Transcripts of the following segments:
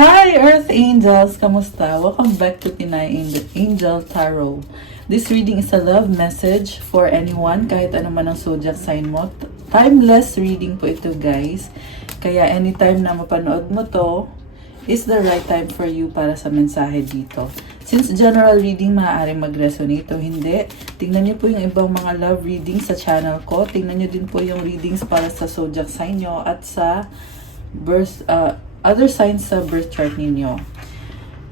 Hi Earth Angels! Kamusta? Welcome back to Pinay Angel Tarot. This reading is a love message for anyone, kahit ano man ang zodiac sign mo. Timeless reading po ito guys. Kaya anytime na mapanood mo to, is the right time for you para sa mensahe dito. Since general reading maaaring mag-resonate o hindi, tingnan niyo po yung ibang mga love readings sa channel ko. Tingnan niyo din po yung readings para sa zodiac sign nyo at sa other signs sa birth chart ninyo.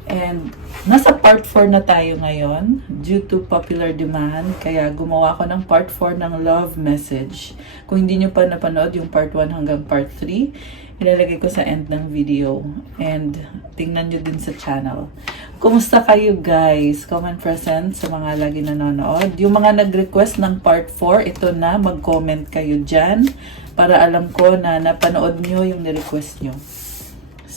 And nasa part 4 na tayo ngayon due to popular demand, kaya gumawa ko ng part 4 ng love message. Kung hindi nyo pa napanood yung part 1 hanggang part 3, ilalagay ko sa end ng video. And tingnan nyo din sa channel. Kumusta kayo guys? Comment present sa mga lagi nanonood. Yung mga nag-request ng part 4, ito na, mag-comment kayo dyan para alam ko na napanood nyo yung ni-request nyo.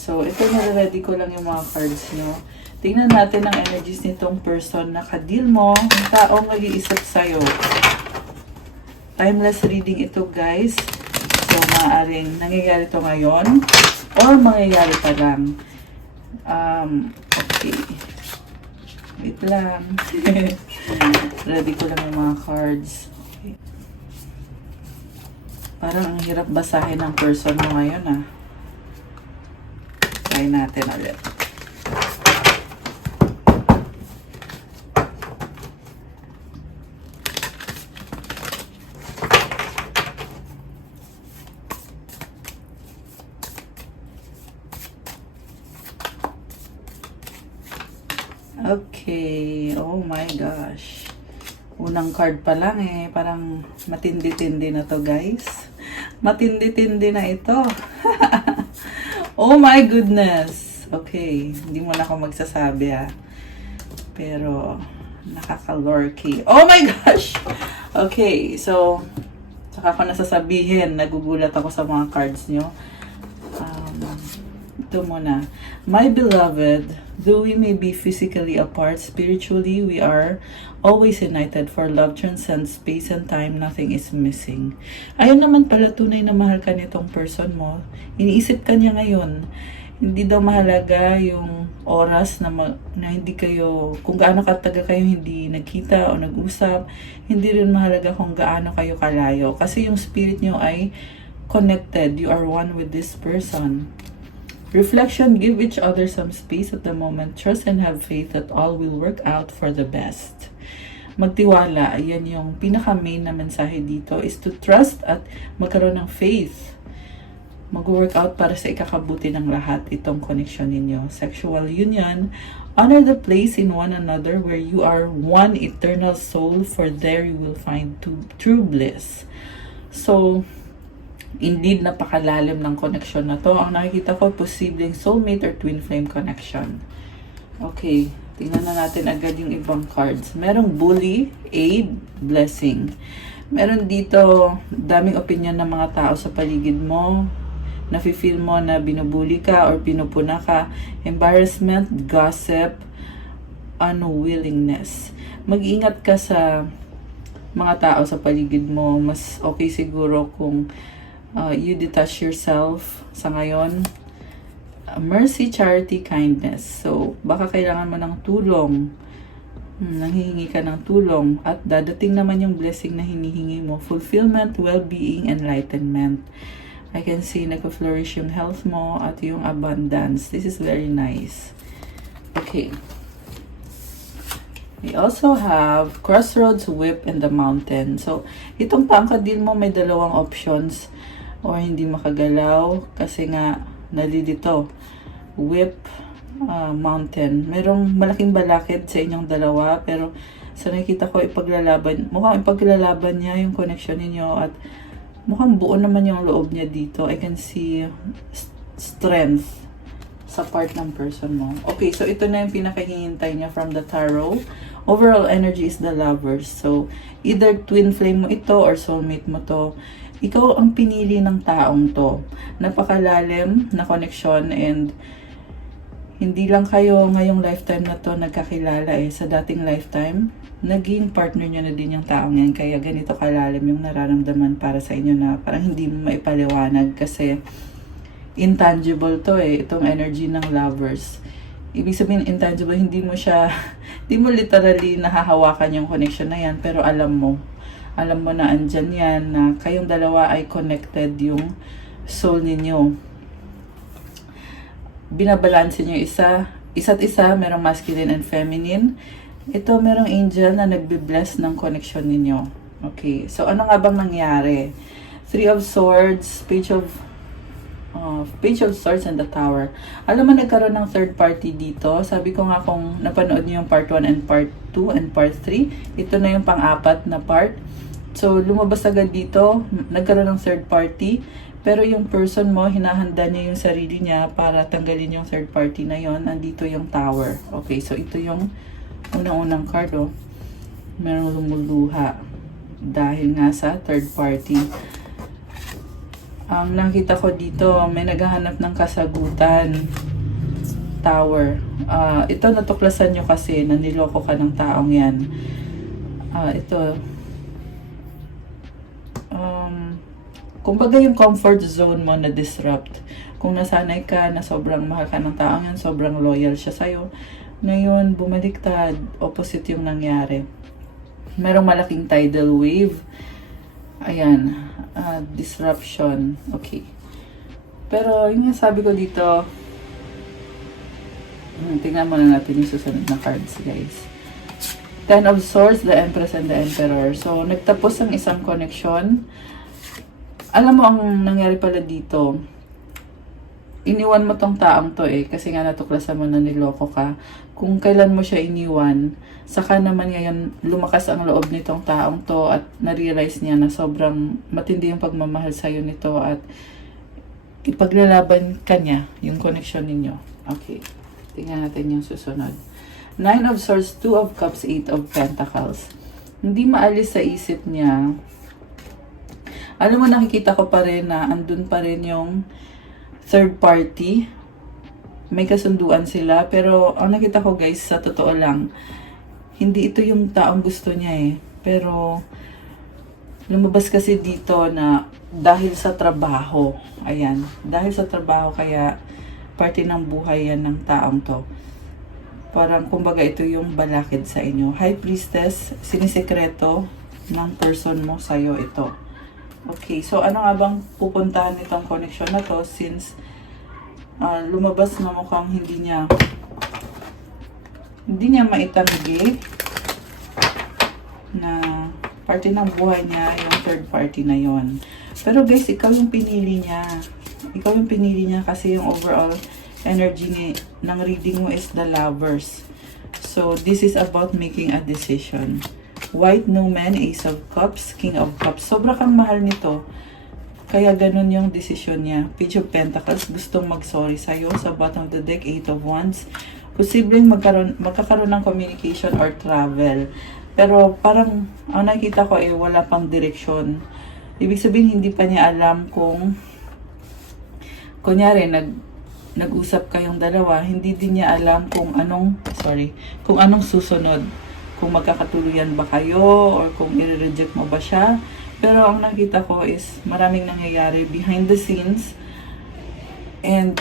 So, ito nare-ready ko lang yung mga cards nyo. Tingnan natin ang energies nitong person na kadil mo, ang taong mag-iisip sa'yo. Timeless reading ito, guys. So, maaaring nangyayari ito ngayon or mangyayari pa lang. Okay. Wait lang. Ready ko lang yung mga cards. Okay. Parang ang hirap basahin ng person mo ngayon, ah. Try natin ulit. Okay. Oh my gosh. Unang card pa lang eh. Parang matindi-tindi na to guys. Matindi-tindi na ito. Oh my goodness! Okay, hindi mo na ako magsasabi ah. Pero, nakaka-lurky. Oh my gosh! Okay, so, saka ko nasasabihin, nagugulat ako sa mga cards nyo. Ito muna. My beloved, though we may be physically apart, spiritually we are always united, for love transcends space and time, nothing is missing. Ayun naman pala, tunay na mahal ka nitong person mo. Iniisip ka niya ngayon. Hindi daw mahalaga yung oras na hindi kayo, kung gaano katagal kayo hindi nagkita o nag-usap. Hindi rin mahalaga kung gaano kayo kalayo. Kasi yung spirit nyo ay connected. You are one with this person. Reflection, give each other some space at the moment. Trust and have faith that all will work out for the best. Magtiwala, ayan yung pinaka-main na mensahe dito, is to trust at magkaroon ng faith. Mag-work out para sa ikakabuti ng lahat itong connection ninyo. Sexual union, honor the place in one another where you are one eternal soul, for there you will find true bliss. So, indeed, napakalalim ng connection na to. Ang nakikita ko, posibleng soulmate or twin flame connection. Okay, tingnan na natin agad yung ibang cards. Merong bully, aid, blessing. Meron dito, daming opinion ng mga tao sa paligid mo. Nafe-feel mo na binubuli ka or pinupuna ka. Embarrassment, gossip, unwillingness. Mag-ingat ka sa mga tao sa paligid mo. Mas okay siguro kung you detach yourself sa ngayon. Mercy, charity, kindness. So, baka kailangan mo ng tulong. Nanghihingi ka ng tulong. At dadating naman yung blessing na hinihingi mo. Fulfillment, well-being, enlightenment. I can see nag-flourish yung health mo at yung abundance. This is very nice. Okay. We also have Crossroads, Whip, and the Mountain. So, itong pangkadil mo may dalawang options. Or hindi makagalaw kasi nga nalilito. Whip, mountain. Merong malaking balakid sa inyong dalawa, pero sa nakita ko mukhang ipaglalaban niya yung connection ninyo at mukhang buo naman yung loob niya dito. I can see strength sa part ng person mo. Okay, so ito na yung pinakahihintay niya from the tarot. Overall energy is the lovers. So, either twin flame mo ito or soulmate mo to. Ikaw ang pinili ng taong to. Napakalalim na connection, and hindi lang kayo ngayong lifetime na to nagkakilala eh. Sa dating lifetime, naging partner nyo na din yung taong yan. Kaya ganito kalalim yung nararamdaman para sa inyo na parang hindi mo maipaliwanag kasi intangible to eh, itong energy ng lovers. Ibig sabihin, intangible, hindi mo siya, hindi mo literally nahahawakan yung connection na yan, pero alam mo na andyan yan, na kayong dalawa ay connected yung soul ninyo. Binabalanse nyo isa't isa, merong masculine and feminine. Ito, merong angel na nagbe-bless ng connection ninyo. Okay, so ano nga bang nangyari? Three of Swords, Page of Swords and the Tower. Alam mo, nagkaroon ng third party dito. Sabi ko nga, kung napanood niyo yung part 1 and part 2 and part 3, ito na yung pang-apat na part. So, lumabas agad dito, nagkaroon ng third party. Pero yung person mo, hinahanda niya yung sarili niya para tanggalin yung third party na yon. Nandito yung Tower. Okay, so ito yung unang-unang card, oh. Merong lumuluha dahil nga sa third party. Ang nakita ko dito, may naghahanap ng kasagutan. Tower. Ito, natuklasan nyo kasi na niloko ka ng taong yan. Ito. Kumbaga yung comfort zone mo na disrupt. Kung nasanay ka na sobrang mahal ka ng taong yan, sobrang loyal siya sa'yo, ngayon, bumaliktad, opposite yung nangyari. Merong malaking tidal wave. Ayan, disruption. Okay. Pero, yung sabi ko dito, tingnan muna natin yung susunod na cards, guys. Ten of Swords, the Empress and the Emperor. So, nagtapos ang isang connection. Alam mo, ang nangyari pala dito, iniwan mo tong taong to eh, kasi nga natuklasan mo na niloko ka. Kung kailan mo siya iniwan, saka naman ngayon lumakas ang loob nitong taong to at na-realize niya na sobrang matindi yung pagmamahal sa'yo nito at ipaglalaban ka niya yung connection ninyo. Okay, tingnan natin yung susunod. Nine of Swords, Two of Cups, Eight of Pentacles. Hindi maalis sa isip niya. Alam mo, nakikita ko pa rin na andun pa rin yung third party. May kasunduan sila. Pero ang nakita ko, guys, sa totoo lang, hindi ito yung taong gusto niya eh. Pero lumabas kasi dito na dahil sa trabaho. Ayan. Dahil sa trabaho, kaya parte ng buhay yan ng taong to. Parang kumbaga ito yung balakid sa inyo. High Priestess, sinisekreto ng person mo sa'yo ito. Okay, so ano nga bang pupuntahan nitong connection na to since lumabas na mukhang hindi niya maitanggi na parte ng buhay niya yung third party na yon. Pero guys, ikaw yung pinili niya. Ikaw yung pinili niya kasi yung overall energy ng reading mo is the Lovers. So, this is about making a decision. White Numen, Ace of Cups, King of Cups. Sobra kang mahal nito. Kaya ganun yung decision niya. Page of Pentacles, gustong mag-sorry sa'yo. Sa bottom of the deck, Eight of Wands. Posibleng magkakaroon ng communication or travel. Pero parang, ang nakikita ko eh, wala pang direksyon. Ibig sabihin, hindi pa niya alam kung, kunyari, nag-usap kayong dalawa, hindi din niya alam kung anong susunod. Kung magkakatuluyan ba kayo or kung i-reject mo ba siya. Pero ang nakita ko is maraming nangyayari behind the scenes. And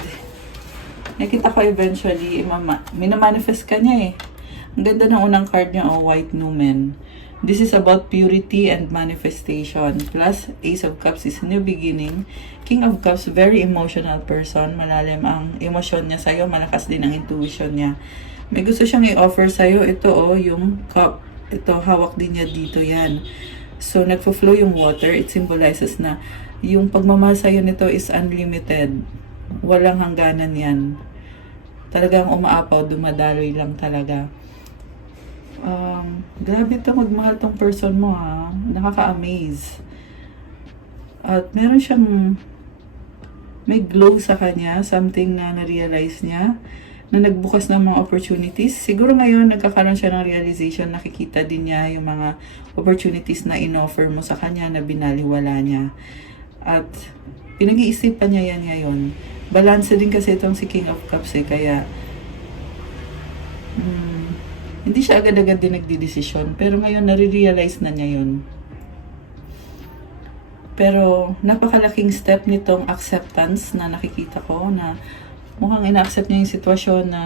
nakita ko eventually, minamanifest ka niya eh. Ang ganda ng unang card niya, White Numen. This is about purity and manifestation. Plus, Ace of Cups is new beginning. King of Cups, very emotional person. Malalim ang emosyon niya sa'yo. Malakas din ang intuition niya. May gusto siyang i-offer sa'yo. Ito yung cup. Ito, hawak din niya dito yan. So, nagfo-flow yung water. It symbolizes na yung pagmamahal sa'yo nito is unlimited. Walang hangganan yan. Talagang umaapaw, dumadaloy lang talaga. Grabe ito magmahal tong person mo ha. Nakaka-amaze. At meron siyang may glow sa kanya. Something na na-realize niya. Na nagbukas ng mga opportunities. Siguro ngayon, nagkakaroon siya ng realization, nakikita din niya yung mga opportunities na in-offer mo sa kanya na binaliwala niya. At pinag-iisipan niya yan ngayon. Balance din kasi itong si King of Cups eh, kaya hindi siya agad-agad din nagdidesisyon. Pero ngayon, nare-realize na niya yun. Pero napakalaking step nitong acceptance na nakikita ko na mukhang ina-accept niya yung sitwasyon na,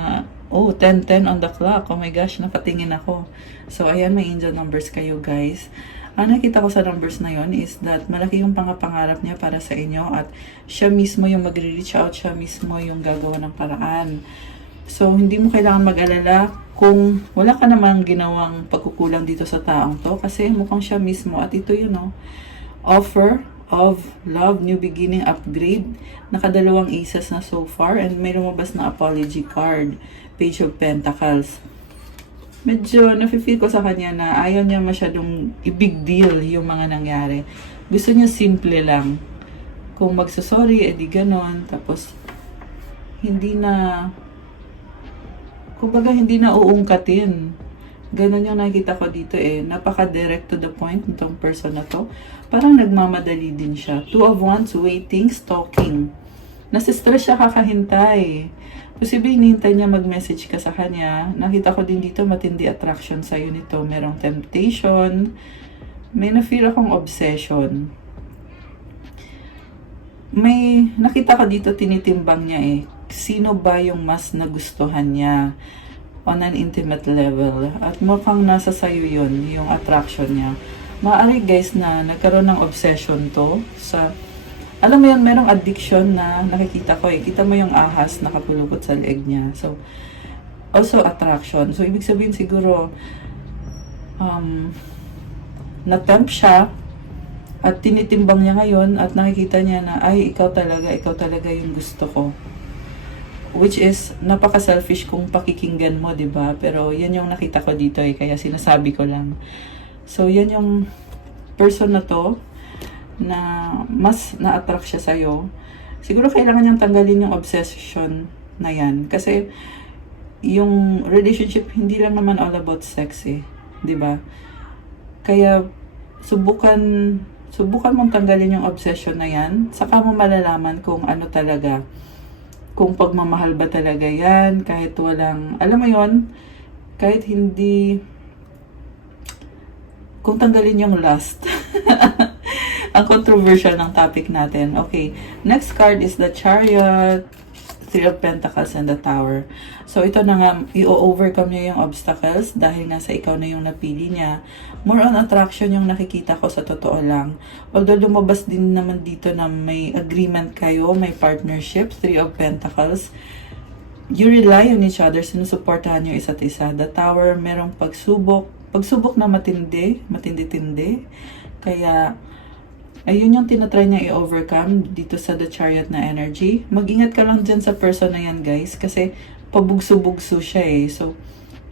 oh, 10:10 on the clock. Oh my gosh, napatingin ako. So, ayan, may angel numbers kayo, guys. Ang nakita ko sa numbers na yon is that malaki yung pangarap niya para sa inyo at siya mismo yung magre-reach out, siya mismo yung gagawa ng paraan. So, hindi mo kailangan mag-alala kung wala ka namang ginawang pagkukulang dito sa taong to kasi mukhang siya mismo at ito yun, no? Offer of love, new beginning, upgrade. Nakadalawang aces na so far and may lumabas na apology card. Page of Pentacles. Medyo nafe-feel ko sa kanya na ayaw niya masyadong i-big deal yung mga nangyari. Gusto niya simple lang. Kung magsasorry, edi ganon. Tapos, hindi na, kumbaga hindi na uungkatin. Ganon yung nakikita ko dito eh. Napaka-direct to the point nitong person na to. Parang nagmamadali din siya. 2 of Wands, waiting, stalking. Nasistress siya kakahintay. Posibleng hinihintay niya mag-message ka sa kanya. Nakita ko din dito matindi attraction sa'yo nito. Merong temptation. May na-feel akong obsession. May nakita ko dito tinitimbang niya eh. Sino ba yung mas nagustuhan niya on an intimate level? At mukhang nasa sa'yo yun, yung attraction niya. Maaari guys na nagkaroon ng obsession to sa... Alam mo yun, merong addiction na nakikita ko eh. Kita mo yung ahas nakapulupot sa leeg niya. So, also attraction. So, ibig sabihin siguro, na-tempt siya at tinitimbang niya ngayon at nakikita niya na, ay, ikaw talaga yung gusto ko. Which is, napaka-selfish kung pakikinggan mo, di ba? Pero, yan yung nakita ko dito eh. Kaya sinasabi ko lang. So, yan yung person na to na mas na-attract siya sa'yo. Siguro kailangan niyang tanggalin yung obsession na yan. Kasi yung relationship hindi lang naman all about sex eh. 'Di ba? Kaya subukan mong tanggalin yung obsession na yan. Saka mo malalaman kung ano talaga. Kung pagmamahal ba talaga yan. Kahit walang, alam mo yon, kahit hindi, kung tanggalin yung lust. Ang controversial ng topic natin. Okay, next card is the Chariot, 3 of Pentacles, and the Tower. So, ito na nga, i-overcome niya yung obstacles dahil nga sa ikaw na yung napili niya. More on attraction yung nakikita ko sa totoo lang. Although lumabas din naman dito na may agreement kayo, may partnership, 3 of Pentacles. You rely on each other, sinusuportahan nyo isa't isa. The Tower, merong pagsubok na matindi-tindi. Kaya, ayun yung tinatry niya i-overcome dito sa the Chariot na energy. Mag-ingat ka lang dyan sa person na yan, guys. Kasi pabugso-bugso siya eh. So,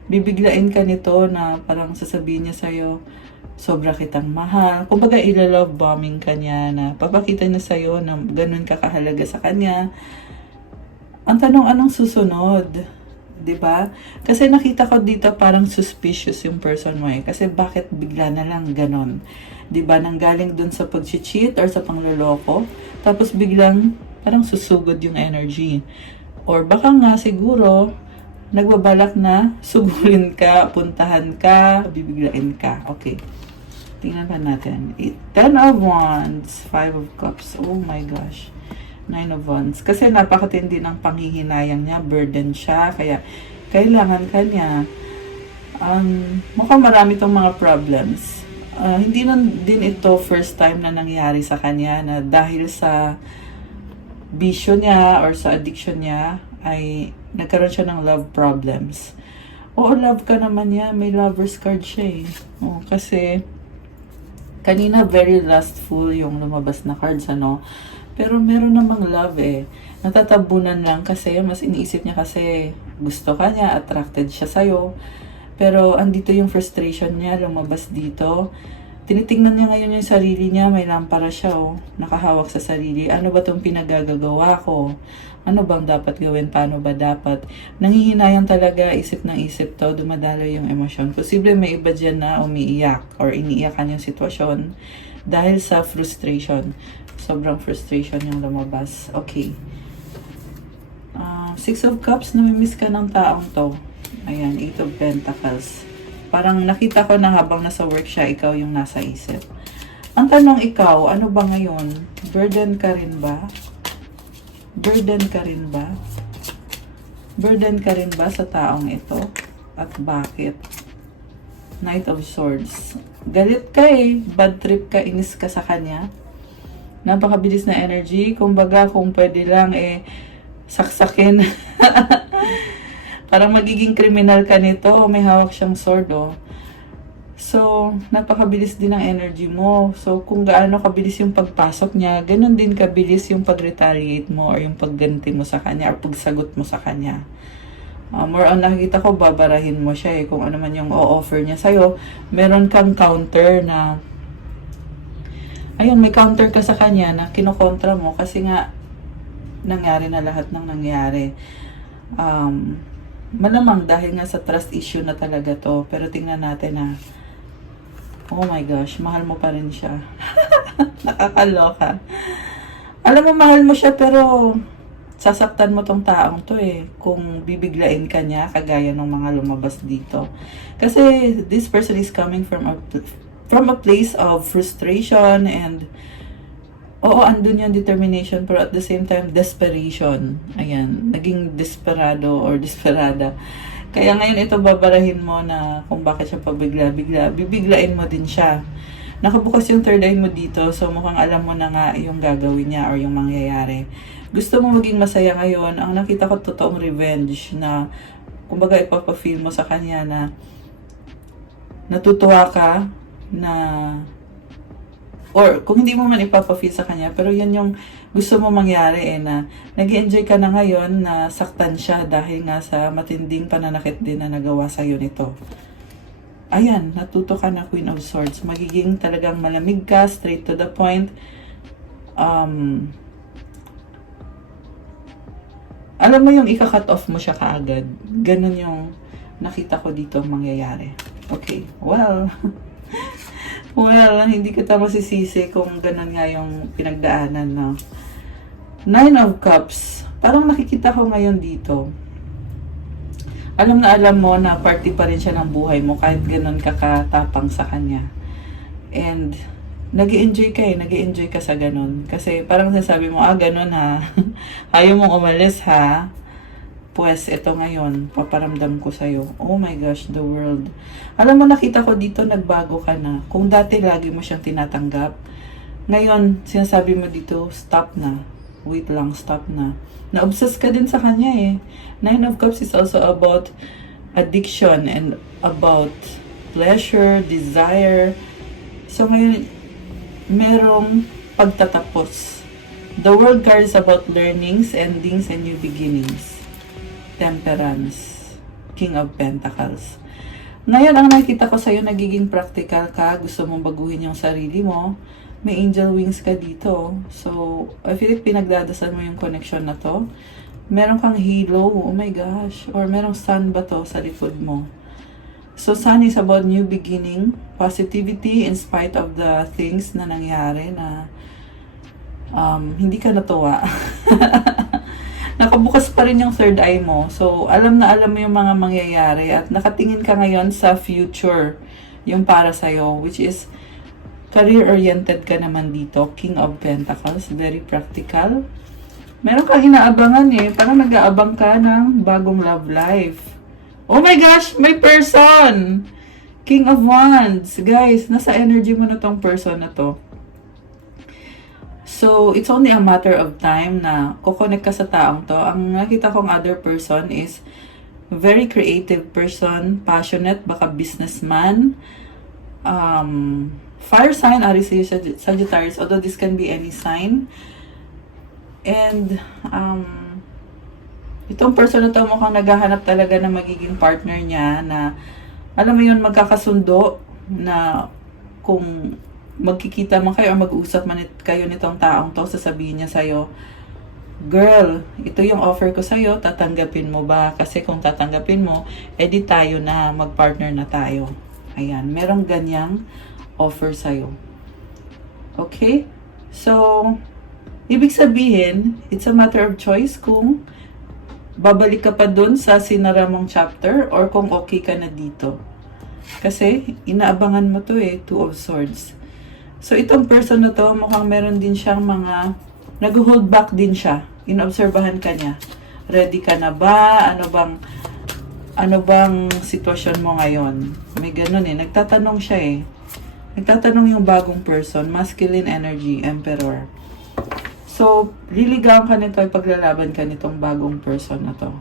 bibiglain ka nito na parang sasabihin niya sa'yo, sobra kitang mahal. Kumbaga, ila-love bombing ka niya na papakita niya sa'yo na ganun ka kahalaga sa kanya. Ang tanong, anong susunod? 'Di ba? Kasi nakita ko dito parang suspicious yung person mo eh. Kasi bakit bigla na lang ganon? 'Di ba? Nanggaling dun sa pag-cheat or sa pangloloko, tapos biglang parang susugod yung energy. Or baka nga siguro nagbabalak na sugulin ka, puntahan ka, bibiglain ka. Okay. Tingnan pa natin. 10 of Wands, 5 of Cups. Oh my gosh. 9 of Wands. Kasi napakatindi ng panghihinayang niya, burden siya, kaya kailangan kanya. Mukhang marami tong mga problems. Hindi na din ito first time na nangyari sa kanya na dahil sa bisyo niya or sa addiction niya ay nagkaroon siya ng love problems. Oo, love ka naman niya. May lover's card siya eh. Oo, kasi kanina very lustful yung lumabas na cards, ano. Pero meron namang love eh. Natatabunan lang kasi mas iniisip niya kasi gusto ka niya, attracted siya sa'yo. Pero andito yung frustration niya, lumabas dito. Tinitingnan niya ngayon yung sarili niya, may lampara siya oh. Nakahawak sa sarili. Ano ba itong pinagagagawa ko? Ano bang dapat gawin? Paano ba dapat? Nanghihinayang talaga, isip ng isip to, dumadalo yung emosyon. Posible may iba dyan na umiiyak or iniiyakan yung sitwasyon dahil sa frustration. Sobrang frustration yung lumabas. Okay. 6 of Cups, namimiss ka ng taong to. Ayan, 8 of Pentacles. Parang nakita ko na habang nasa work siya, ikaw yung nasa isip. Ang tanong ikaw, ano ba ngayon? Burden ka rin ba? Burden ka rin ba? Burden ka rin ba sa taong ito? At bakit? Knight of Swords. Galit ka eh. Bad trip ka, inis ka sa kanya. Napakabilis na energy. Kumbaga, kung pwede lang eh, saksakin. Parang magiging kriminal ka nito. May hawak siyang sword oh. So, napakabilis din ang energy mo. So, kung gaano kabilis yung pagpasok niya, ganun din kabilis yung pag-retaliate mo or yung pagganti mo sa kanya or pagsagot mo sa kanya. More on nakikita ko, babarahin mo siya eh. Kung ano man yung o-offer niya sa'yo, meron kang counter na ayun, may counter ka sa kanya na kinokontra mo kasi nga nangyari na lahat ng nangyari. Malamang dahil nga sa trust issue na talaga to. Pero tingnan natin na oh my gosh, mahal mo pa rin siya. Nakakaloka. Alam mo, mahal mo siya pero sasaktan mo tong taong to eh. Kung bibiglain ka niya, kagaya ng mga lumabas dito. Kasi this person is coming from a place of frustration and oo, andun yung determination pero at the same time, desperation. Ayan, naging desperado or desperada. Kaya ngayon ito babarahin mo na kung bakit siya pabigla-bigla. Bibiglain mo din siya. Nakabukas yung third eye mo dito, so mukhang alam mo na nga yung gagawin niya or yung mangyayari. Gusto mo maging masaya ngayon, ang nakita ko totoong revenge na kumbaga ipapafeel mo sa kanya na natutuwa ka na or kung hindi mo man ipapafeel sa kanya, pero yan yung gusto mo mangyari eh, na nag-enjoy ka na ngayon na saktan siya dahil nga sa matinding pananakit din na nagawa sa'yo nito. Ayan, natuto ka na Queen of Swords. Magiging talagang malamig ka, straight to the point. Alam mo yung ika-cut off mo siya kaagad. Ganun yung nakita ko dito mangyayari. Okay, well... well, hindi kita masisisi kung ganun nga yung pinagdaanan, no? Nine of Cups. Parang nakikita ko ngayon dito. Alam na alam mo na party pa rin siya ng buhay mo kahit ganun ka katapang sa kanya. And nag-i-enjoy ka eh. Nag-i-enjoy ka sa ganun. Kasi parang sasabi mo, ganun ha. Ayaw mong umalis ha. Pues, ito ngayon, paparamdam ko sa'yo. Oh my gosh, the world. Alam mo, nakita ko dito, nagbago ka na. Kung dati lagi mo siyang tinatanggap, ngayon, sinasabi mo dito, stop na. Wait lang, stop na. Na-obsess ka din sa kanya eh. Nine of Cups is also about addiction and about pleasure, desire. So ngayon, merong pagtatapos. The World card is about learnings, endings, and new beginnings. Temperance, King of Pentacles. Ngayon, ang nakikita ko sa'yo, nagiging practical ka, gusto mong baguhin yung sarili mo, may angel wings ka dito. So, I feel like pinagdadasal mo yung connection na to. Meron kang halo, oh my gosh, or merong sun ba to sa likod mo. So, sun is about new beginning, positivity in spite of the things na nangyari na hindi ka natuwa. Nakabukas pa rin yung third eye mo. So, alam na alam mo yung mga mangyayari at nakatingin ka ngayon sa future yung para sa'yo, which is career-oriented ka naman dito. King of Pentacles, very practical. Meron kang inaabangan eh. Parang nag-aabang ka ng bagong love life. Oh my gosh, may person! King of Wands. Guys, nasa energy mo na tong person na to. So, it's only a matter of time na kukonek ka sa taong to. Ang nakita kong other person is very creative person, passionate, baka businessman, fire sign, Aries, Sagittarius, although this can be any sign. And, itong person na to mukhang naghahanap talaga na magiging partner niya na, alam mo yun, magkakasundo na kung magkikita man kayo o mag-uusap man kayo nitong taong to, sasabihin niya sa'yo, girl, ito yung offer ko sa'yo, tatanggapin mo ba? Kasi kung tatanggapin mo, edi tayo na, mag-partner na tayo. Ayan, merong ganyang offer sa'yo. Okay? So, ibig sabihin, it's a matter of choice kung babalik ka pa dun sa sinara mong chapter or kung okay ka na dito. Kasi, inaabangan mo to eh, Two of Swords. So, itong person na to, mukhang meron din siyang mga, nag-hold back din siya. Inobserbahan ka niya. Ready ka na ba? Ano bang sitwasyon mo ngayon? May ganun eh. Nagtatanong siya eh. Nagtatanong yung bagong person, masculine energy, emperor. So, liligawan ka nito, paglalaban ka nitong bagong person na to.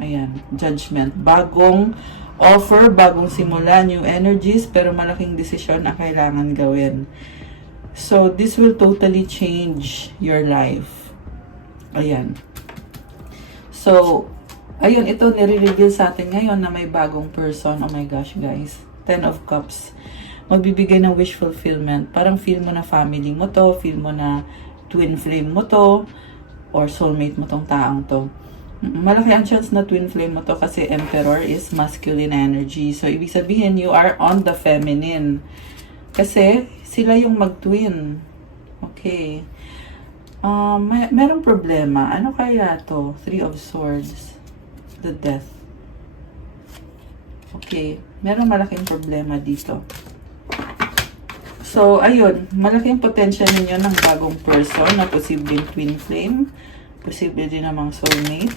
Ayan, judgment. Bagong offer, bagong simula, new energies, pero malaking desisyon ang kailangan gawin. So, this will totally change your life. Ayan. So, ayun, ito nire-reveal sa atin ngayon na may bagong person. Oh my gosh, guys. 10 of Cups. Magbibigay ng wish fulfillment. Parang feel mo na family mo to, feel mo na twin flame mo to, or soulmate mo tong taong to. Malaki ang chance na twin flame mo to kasi Emperor is masculine energy. So, ibig sabihin, you are on the feminine. Kasi, sila yung mag-twin. Okay. Merong problema. Ano kaya to? 3 of Swords. The Death. Okay. Merong malaking problema dito. So, ayun. Malaking potential ninyo ng bagong person na posibleng twin flame. Posible din namang soulmate.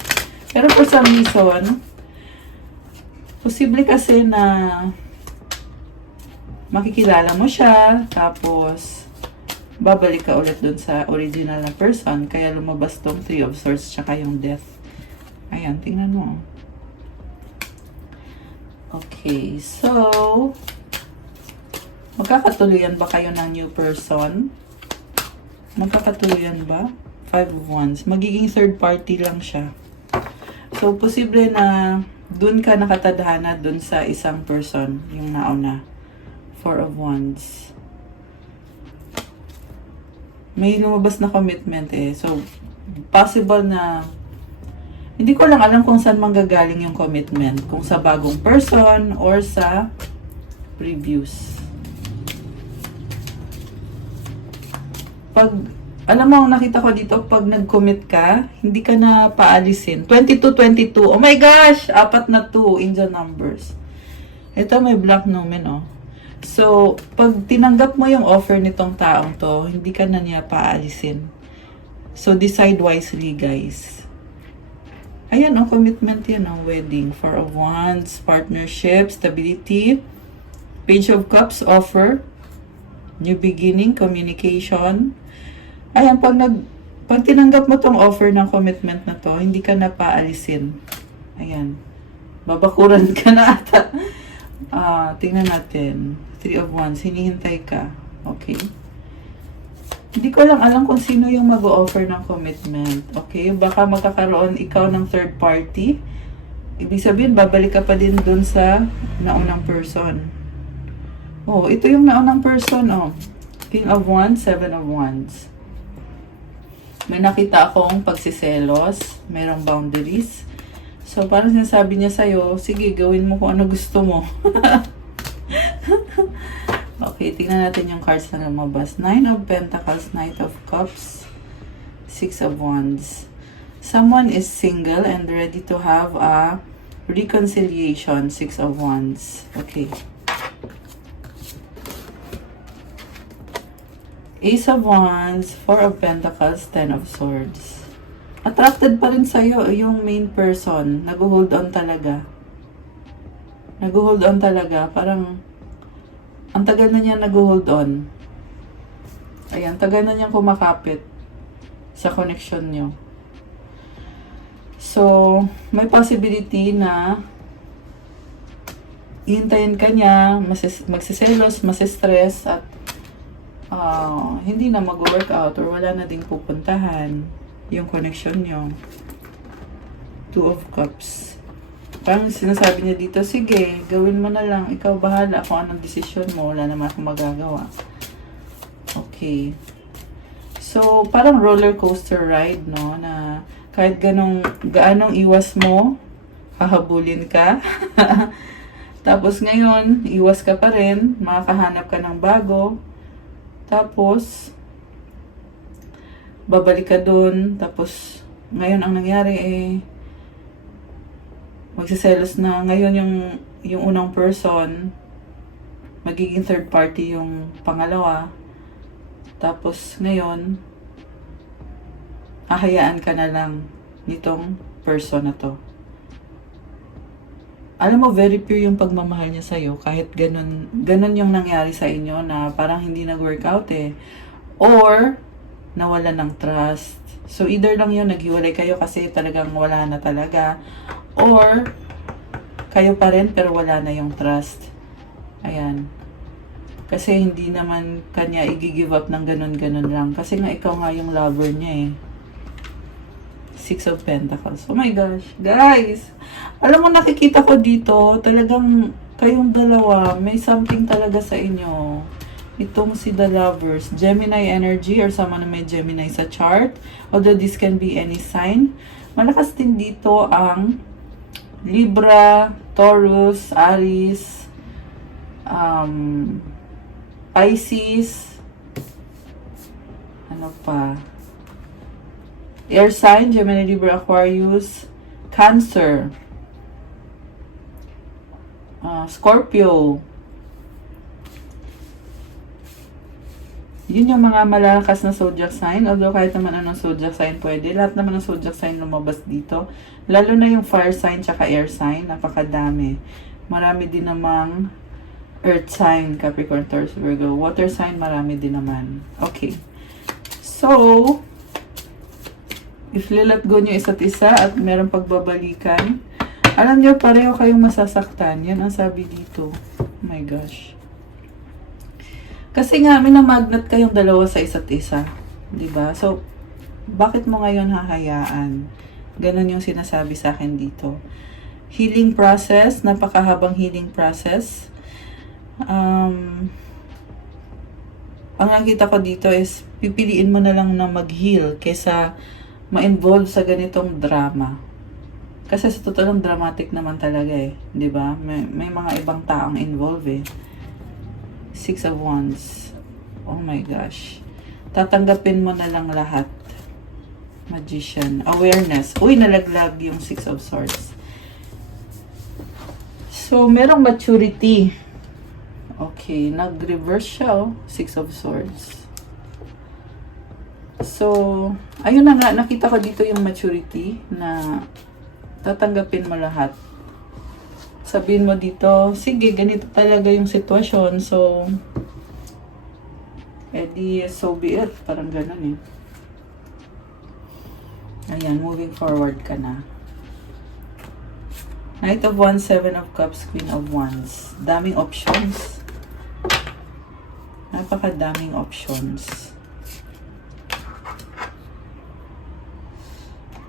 Pero for some reason, posible kasi na makikilala mo siya, tapos babalik ka ulit dun sa original na person. Kaya lumabas tong 3 of Swords tsaka yung Death. Ayan, tingnan mo. Okay, so magkakatuluyan ba kayo ng new person? Magkakatuluyan ba? 5 of Wands. Magiging third party lang siya. So, posible na dun ka nakatadhana dun sa isang person, yung nauna. 4 of Wands. May lumabas na commitment eh. So, possible na hindi ko lang alam kung saan manggagaling yung commitment. Kung sa bagong person or sa previous. Alam mo, nakita ko dito, pag nag-commit ka, hindi ka na paalisin. 22-22. Oh my gosh! 4 na 2 angel numbers. Ito may black numen, oh. So, pag tinanggap mo yung offer nitong taong to, hindi ka na niya paalisin. So, decide wisely, guys. Ayan, ang commitment yan, ang wedding. 4 of Wands, partnership, stability, Page of Cups, offer, new beginning, communication. Ayan, pag tinanggap mo tong offer ng commitment na to, hindi ka na paalisin. Ayan. Babakuran ka na ata. Tingnan natin. 3 of Wands, hinihintay ka. Okay. Hindi ko lang alam kung sino yung mag-o-offer ng commitment. Okay, baka magkakaroon ikaw ng third party. Ibig sabihin, babalik ka pa din dun sa naunang person. Oh, ito yung naunang person, oh. King of Wands, 7 of Wands. May nakita akong pagsiselos, merong boundaries. So, parang sinasabi niya sa'yo, sige, gawin mo kung ano gusto mo. Okay, tingnan natin yung cards na lumabas. 9 of Pentacles, Knight of Cups, 6 of Wands. Someone is single and ready to have a reconciliation, 6 of Wands. Okay. Ace of Wands, 4 of Pentacles, 10 of Swords. Attracted pa rin sa'yo yung main person. Nag-hold on talaga. Nag-hold on talaga. Parang, ang tagal na niya nag-hold on. Ayan, tagal na niyang kumakapit sa connection niyo. So, may possibility na ihintayin ka niya, magsiselos, masistress, at hindi na mag-work out or wala na ding pupuntahan yung connection nyo. 2 of Cups. Parang sinasabi niya dito, sige, gawin mo na lang. Ikaw bahala kung anong desisyon mo. Wala naman akong magagawa. Okay. So, parang roller coaster ride, no? Na kahit gaanong iwas mo, hahabulin ka. Tapos ngayon, iwas ka pa rin. Makakahanap ka ng bago. Tapos, babalik ka dun. Tapos, ngayon ang nangyari magsiselos na. Ngayon yung unang person, magiging third party yung pangalawa. Tapos, ngayon, hahayaan ka na lang nitong person na to. Alam mo, very pure yung pagmamahal niya sa'yo. Kahit ganun yung nangyari sa inyo na parang hindi nag-workout eh. Or, nawala ng trust. So, either lang yun, naghiwalay kayo kasi talagang wala na talaga. Or, kayo pa rin pero wala na yung trust. Ayan. Kasi hindi naman kanya i-give up ng ganun-ganun lang. Kasi nga ikaw nga yung lover niya eh. Six of Pentacles. Oh my gosh. Guys, alam mo nakikita ko dito, talagang kayong dalawa, may something talaga sa inyo. Itong si The Lovers. Gemini energy or sama na may Gemini sa chart. Although this can be any sign. Malakas din dito ang Libra, Taurus, Aries, Pisces, ano pa? Air sign, Gemini, Libra, Aquarius, Cancer, Scorpio. Yun yung mga malalakas na zodiac sign. Although kahit naman anong zodiac sign pwede. Lahat naman ng zodiac sign lumabas dito. Lalo na yung fire sign tsaka air sign. Napakadami. Marami din namang earth sign, Capricorn, Taurus, Virgo. Water sign, marami din naman. Okay. So, if lilat go nyo isa't isa at meron pagbabalikan, alam nyo, pareho kayong masasaktan. Yan ang sabi dito. Oh my gosh. Kasi nga, minamagnet kayong dalawa sa isa't isa. Diba? So, bakit mo ngayon hahayaan? Ganon yung sinasabi sa akin dito. Healing process, napakahabang healing process. Ang nakita ko dito is, pipiliin mo na lang na mag-heal kaysa ma-involve sa ganitong drama. Kasi sa totoo lang, dramatic naman talaga eh. Diba? May mga ibang taong involved eh. Six of Wands. Oh my gosh. Tatanggapin mo na lang lahat. Magician. Awareness. Uy, nalaglag yung Six of Swords. So, merong maturity. Okay, nag-reverse siya, oh. Six of Swords. So, ayun na nga, nakita ko dito yung maturity na tatanggapin mo lahat. Sabihin mo dito, sige, ganito talaga yung sitwasyon. So, edi, so be it. Parang ganun eh. Ayan, moving forward ka na. Knight of Wands, Seven of Cups, Queen of Wands. Daming options. Napakadaming options.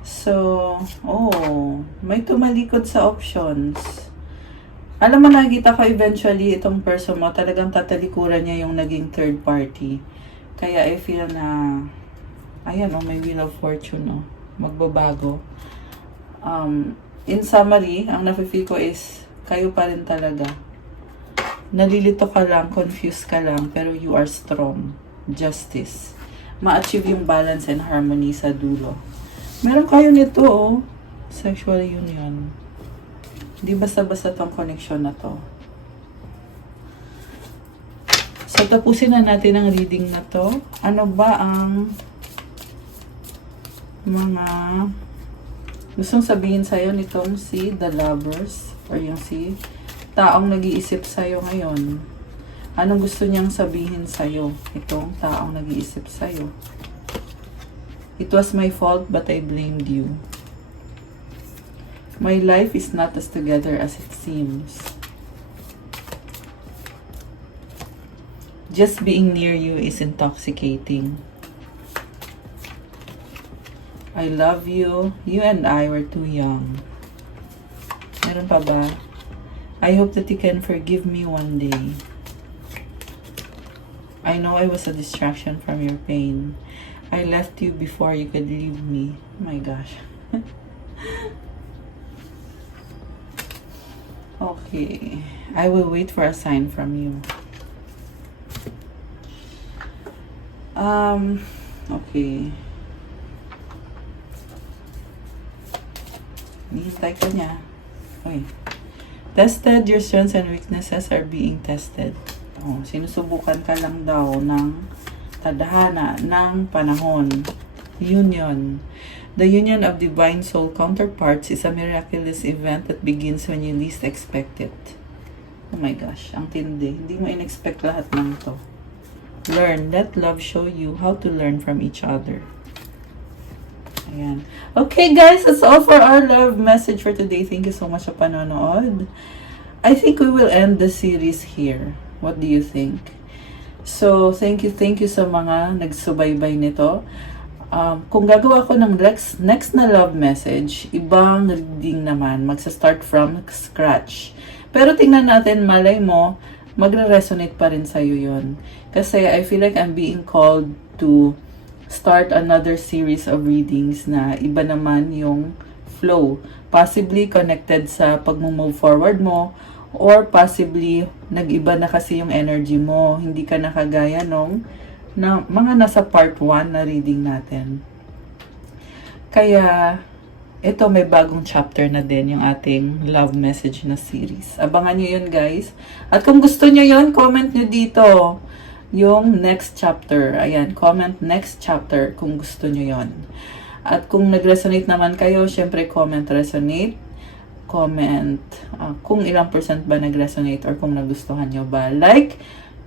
So, oh, may tumalikod sa options. Alam mo, nakita ko eventually itong person mo, talagang tatalikuran niya yung naging third party. Kaya I feel na, ayan, oh, may Wheel of Fortune, oh, magbabago. In summary, ang nafe-feel ko is, kayo pa rin talaga. Nalilito ka lang, confused ka lang, pero you are strong. Justice. Ma-achieve yung balance and harmony sa dulo. Meron kayo nito, oh, sexual union. Hindi basta-basta tong connection na to. So, tapusin na natin ang reading na to. Ano ba ang mga gustong sabihin sa'yo nitong si The Lovers or yung si taong nag-iisip sa'yo ngayon? Anong gusto niyang sabihin sa'yo? Itong taong nag-iisip sa'yo. It was my fault but I blamed you. My life is not as together as it seems. Just being near you is intoxicating. I love you. You and I were too young. Meron pa ba? I hope that you can forgive me one day. I know I was a distraction from your pain. I left you before you could leave me. Oh my gosh. Okay. I will wait for a sign from you. Okay. Hihintay ka niya. Okay. Tested, your strengths and weaknesses are being tested. Oh, sinusubukan ka lang daw ng tadhana ng panahon. Union. The union of divine soul counterparts is a miraculous event that begins when you least expect it. Oh my gosh, ang tindi. Hindi mo in-expect lahat ng to. Learn. Let love show you how to learn from each other. Ayan. Okay guys, that's all for our love message for today. Thank you so much sa panonood. I think we will end the series here. What do you think? So, thank you sa mga nagsubaybay nito. Kung gagawa ko ng next na love message, ibang reading naman, magsa-start from scratch. Pero tingnan natin, malay mo, magre-resonate pa rin sa'yo yun. Kasi I feel like I'm being called to start another series of readings na iba naman yung flow. Possibly connected sa pag-move forward mo, or possibly nag-iba na kasi yung energy mo. Hindi ka nakagaya nung na mga nasa part 1 na reading natin. Kaya, ito may bagong chapter na din yung ating love message na series. Abangan nyo yun guys. At kung gusto nyo yun, comment nyo dito yung next chapter. Ayan, comment next chapter kung gusto nyo yun. At kung nag-resonate naman kayo, syempre comment resonate. Comment kung ilang % ba nag-resonate or kung nagustuhan nyo ba. Like,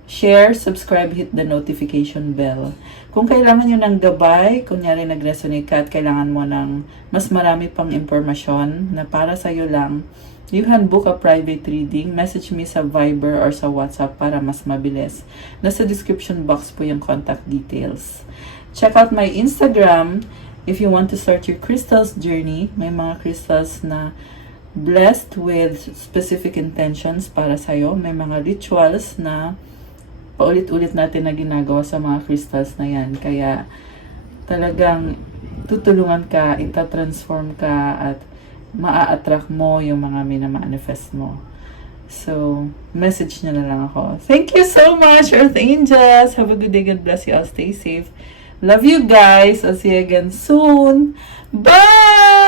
share, subscribe, hit the notification bell. Kung kailangan nyo ng gabay, kunyari nag-resonate ka at kailangan mo ng mas marami pang impormasyon na para sa'yo lang, you can book a private reading. Message me sa Viber or sa WhatsApp para mas mabilis. Nasa description box po yung contact details. Check out my Instagram if you want to start your crystals journey. May mga crystals na blessed with specific intentions para sa'yo. May mga rituals na paulit-ulit natin na ginagawa sa mga crystals na yan. Kaya talagang tutulungan ka, itatransform ka at maa-attract mo yung mga mina-manifest mo. So, message nyo na lang ako. Thank you so much, Earth Angels. Have a good day. God bless you all. Stay safe. Love you guys. I'll see you again soon. Bye!